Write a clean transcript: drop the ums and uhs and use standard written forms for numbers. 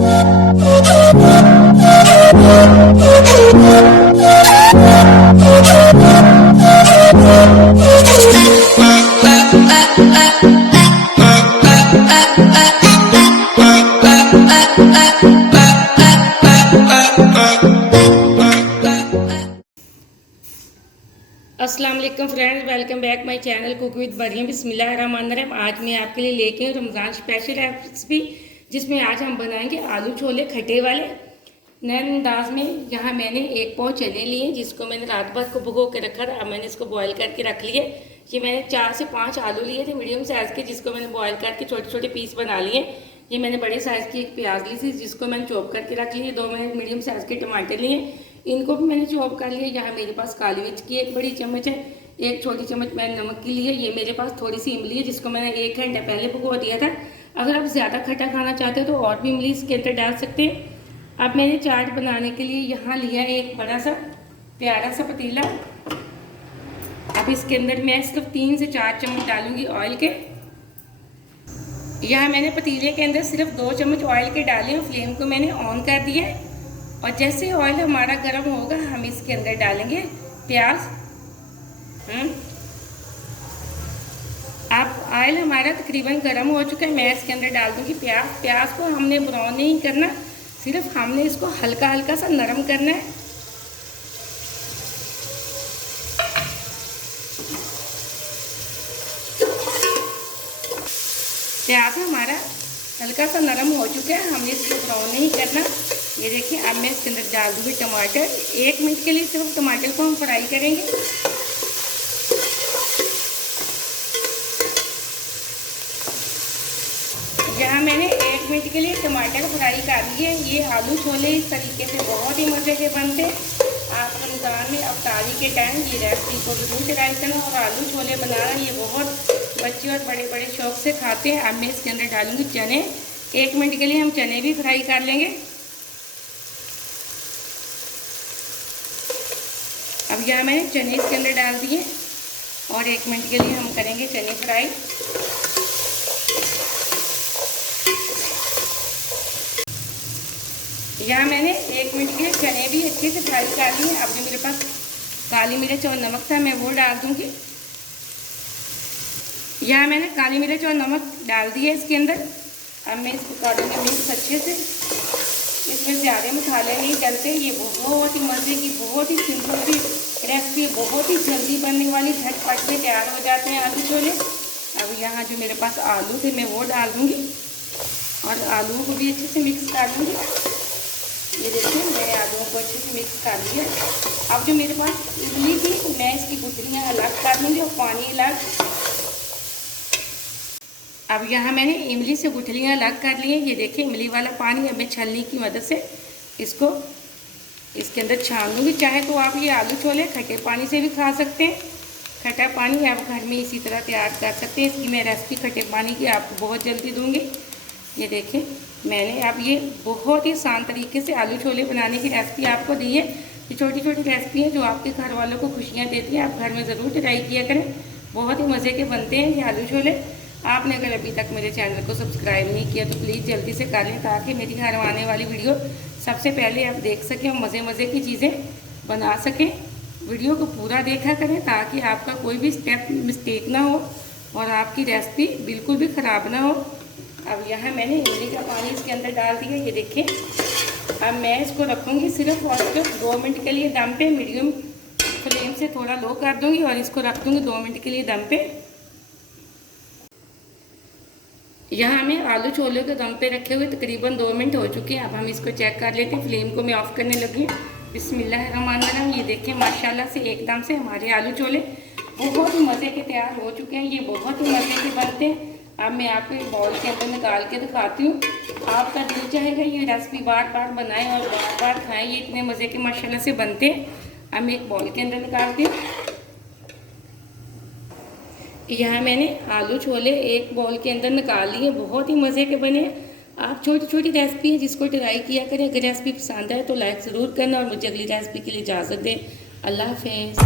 अस्सलाम वालेकुम friends, welcome back my channel Cook with Mariam. बिस्मिल्लाहिर्रहमानिर्रहीम। आज मैं आपके लिए लेके हूँ रमज़ान स्पेशल रेसिपी, जिसमें आज हम बनाएंगे आलू छोले खट्टे वाले नए अंदाज में। यहाँ मैंने एक पाव चने लिए, जिसको मैंने रात भर को भिगो के रखा था। अब मैंने इसको बॉईल करके रख लिए। ये मैंने 4 से 5 आलू लिए थे मीडियम साइज़ के, जिसको मैंने बॉईल करके छोटे छोटे पीस बना लिए। ये मैंने बड़े साइज़ की एक प्याज ली थी, जिसको मैंने चॉप करके रख लिए। 2 मैंने मीडियम साइज़ के टमाटर लिए, इनको भी मैंने चॉप कर लिया। यहाँ मेरे पास काली मिर्च की 1 बड़ी चम्मच है। 1 छोटी चम्मच मैंने नमक की लिए। ये मेरे पास थोड़ी सी इमली है, जिसको मैंने 1 घंटा पहले भिगो दिया था। अगर आप ज़्यादा खट्टा खाना चाहते हो तो और भी इमली इसके अंदर डाल सकते हैं। अब मैंने चाट बनाने के लिए यहाँ लिया एक बड़ा सा प्यारा सा पतीला। अब इसके अंदर मैं सिर्फ 3 से 4 चम्मच डालूंगी ऑयल के। यहाँ मैंने पतीले के अंदर सिर्फ 2 चम्मच ऑयल के डाले और फ्लेम को मैंने ऑन कर दिया है। और जैसे ऑयल हमारा गर्म होगा, हम इसके अंदर डालेंगे प्याज। अब ऑयल हमारा तकरीबन गर्म हो चुका है, मैं इसके अंदर डाल दूंगी प्याज। प्याज को हमने ब्राउन नहीं करना, सिर्फ हमने इसको हल्का हल्का सा नरम करना है। प्याज हमारा हल्का सा नरम हो चुका है, हमने इसको ब्राउन नहीं करना। ये देखिए, अब मैं इसके अंदर डाल दूँगी टमाटर। 1 मिनट के लिए सिर्फ टमाटर को हम फ्राई करेंगे। यहाँ मैंने 1 मिनट के लिए टमाटर फ्राई कर लिए। ये आलू छोले इस तरीके से बहुत ही मज़े के बनते हैं। आप रमज़ान में अफ्तारी के टाइम ये रेसिपी को जरूर ट्राई करना। और आलू छोले बनाना ये बहुत बच्चे और बड़े बड़े शौक से खाते हैं। अब मैं इसके अंदर डालूंगी चने। 1 मिनट के लिए हम चने भी फ्राई कर लेंगे। अब यहाँ मैंने चने इसके अंदर डाल दिए और 1 मिनट के लिए हम करेंगे चने फ्राई। यहाँ मैंने 1 मिनट के लिए चने भी अच्छे से फ्राई कर लिए। अब जो मेरे पास काली मिर्च और नमक था, मैं वो डाल दूँगी। यहाँ मैंने काली मिर्च और नमक डाल दिया इसके अंदर। अब मैं इसको करूँगी मिक्स अच्छे से। इसमें ज़्यादा मसाले नहीं डलते। ये बहुत ही मज़े की, बहुत ही सिंपल सी रेसिपी, बहुत ही जल्दी बनने वाली, झटपट में तैयार हो जाते हैं आलू छोले। अब यहाँ जो मेरे पास आलू थे, मैं वो डाल दूँगी और आलूओं को भी अच्छे से मिक्स कर लूँगी। ये देखिए, मैंने आलूओं को अच्छे से मिक्स कर लिया। अब जो मेरे पास इमली थी, मैं इसकी गुठलियाँ अलग कर लूँगी और पानी अलग। अब यहाँ मैंने इमली से गुठलियाँ अलग कर ली हैं। ये देखिए, इमली वाला पानी अब मैं छलनी की मदद से इसको इसके अंदर छान लूँगी। चाहे तो आप ये आलू छोले खट्टे पानी से भी खा सकते हैं। खट्टा पानी आप घर में इसी तरह तैयार कर सकते हैं। इसकी मैं रेसिपी खट्टे पानी की आपको बहुत जल्दी दूँगी। ये देखिए, मैंने अब ये बहुत ही आसान तरीके से आलू छोले बनाने की रेसिपी आपको दी है। ये छोटी छोटी रेसिपी है जो आपके घर वालों को खुशियाँ देती है। आप घर में ज़रूर ट्राई किया करें, बहुत ही मज़े के बनते हैं ये आलू छोले। आपने अगर अभी तक मेरे चैनल को सब्सक्राइब नहीं किया तो प्लीज़ जल्दी से कर लें, ताकि मेरी हर आने वाली वीडियो सबसे पहले आप देख सकें और मज़े मज़े की चीज़ें बना सकें। वीडियो को पूरा देखा करें ताकि आपका कोई भी स्टेप मिस्टेक ना हो और आपकी रेसिपी बिल्कुल भी ख़राब ना हो। अब यहाँ मैंने इमली का पानी इसके अंदर डाल दिया। ये देखिए, अब मैं इसको रखूँगी सिर्फ और सिर्फ 2 मिनट के लिए दम पे। मीडियम फ्लेम से थोड़ा लो कर दूँगी और इसको रख दूँगी 2 मिनट के लिए दम पे। यहाँ मैं आलू छोले के दम पे रखे हुए तकरीबन 2 मिनट हो चुके हैं। अब हम इसको चेक कर लेते हैं। फ्लेम को मैं ऑफ़ करने लगी। बिस्मिल्लाहिर्रहमानिर्रहीम। ये देखिए, माशाल्लाह से एकदम से हमारे आलू छोले बहुत ही मज़े के तैयार हो चुके हैं। ये बहुत ही मज़े के बनते हैं। अब मैं आपको एक बाउल के अंदर निकाल के दिखाती हूँ। आपका दिल चाहेगा ये रेसिपी बार बार बनाएं और बार बार खाएं। ये इतने मज़े के माशाल्लाह से बनते हैं। अब मैं एक बाउल के अंदर निकालती हूँ। यहाँ मैंने आलू छोले एक बाउल के अंदर निकाल लिए। बहुत ही मज़े के बने। आप छोटी छोटी रेसिपी है जिसको ट्राई किया करें। अगर रेसिपी पसंद आए तो लाइक ज़रूर करना और मुझे अगली रेसिपी के लिए इजाज़त दें। अल्लाह हाफ़िज़।